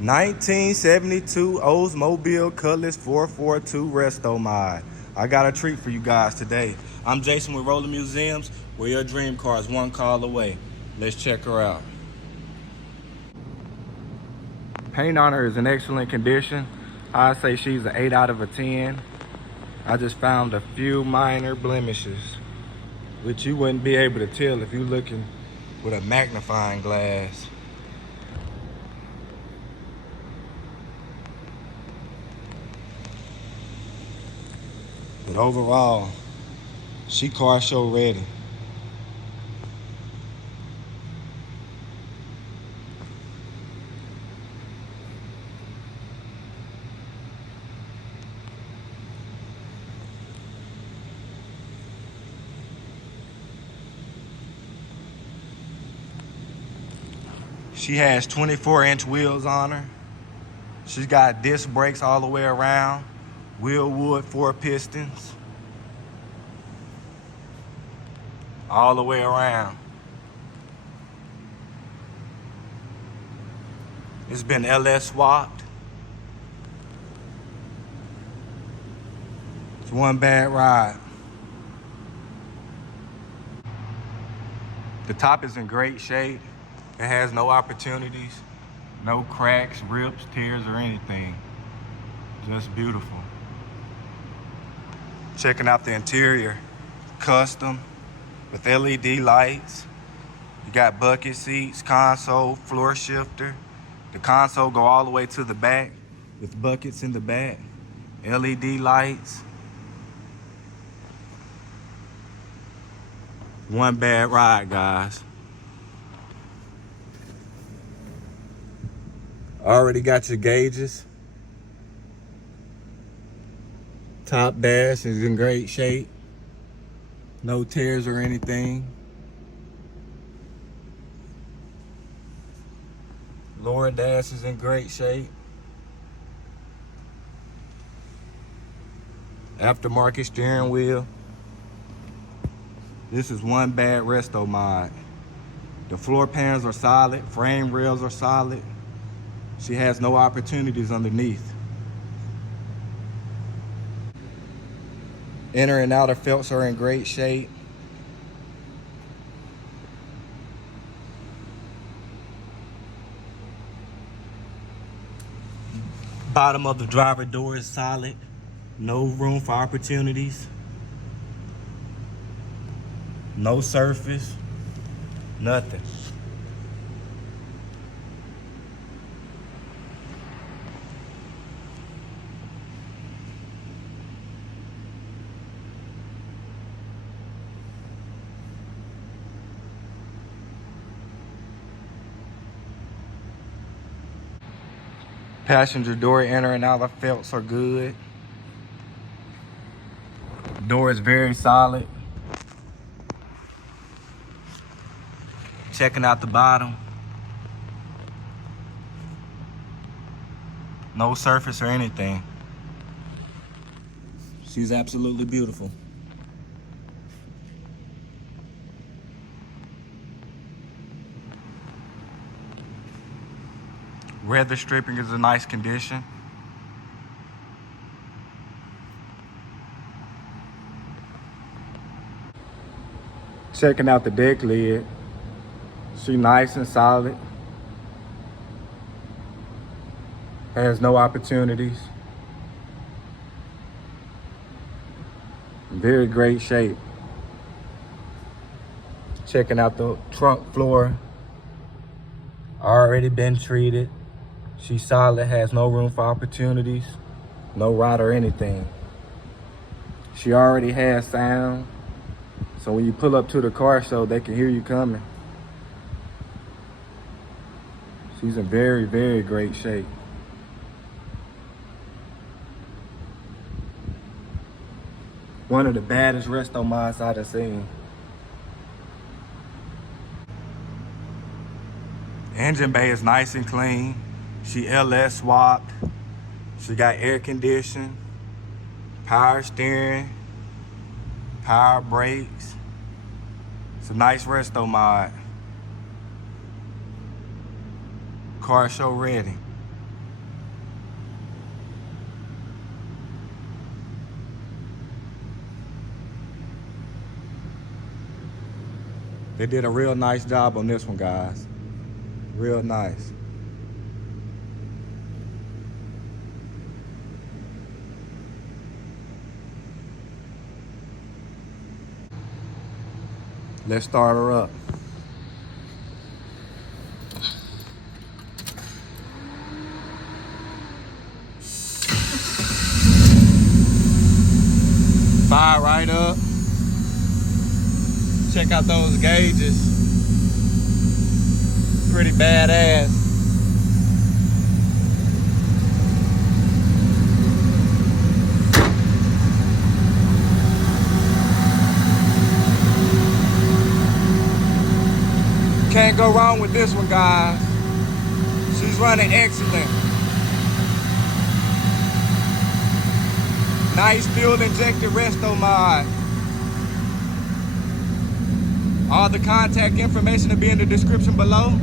1972 Oldsmobile Cutlass 442 Resto Mod. I got a treat for you guys today. I'm Jason with Roller Museums, where your dream car is one call away. Let's check her out. Paint on her is in excellent condition. I say she's an 8 out of a 10. I just found a few minor blemishes, which you wouldn't be able to tell if you're looking with a magnifying glass. But overall, she car show ready. She has 24-inch wheels on her. She's got disc brakes all the way around. Wheel wood 4 pistons. All the way around. It's been LS swapped. It's one bad ride. The top is in great shape. It has no opportunities, no cracks, rips, tears, or anything. Just beautiful. Checking out the interior, custom with LED lights. You got bucket seats, console, floor shifter. The console go all the way to the back with buckets in the back, LED lights. One bad ride, guys. Already got your gauges. Top dash is in great shape. No tears or anything. Lower dash is in great shape. Aftermarket steering wheel. This is one bad resto mod. The floor pans are solid, frame rails are solid. She has no opportunities underneath. Inner and outer felts are in great shape. Bottom of the driver door is solid. No room for opportunities. No surface. Nothing. Passenger door inner and outer felts are good. Door is very solid. Checking out the bottom. No surface or anything. She's absolutely beautiful. Leather stripping is in nice condition. Checking out the deck lid. She nice and solid. Has no opportunities. Very great shape. Checking out the trunk floor. Already been treated. She's solid, has no room for opportunities, no rot or anything. She already has sound, so when you pull up to the car show, they can hear you coming. She's in very, very great shape. One of the baddest resto mods I've seen. Engine bay is nice and clean. She LS swapped. She got air conditioning, power steering, power brakes. It's a nice resto mod. Car show ready. They did a real nice job on this one, guys. Real nice. Let's start her up. Fire right up. Check out those gauges. Pretty badass. Can't go wrong with this one, guys. She's running excellent. Nice fuel injected resto mod. All the contact information will be in the description below.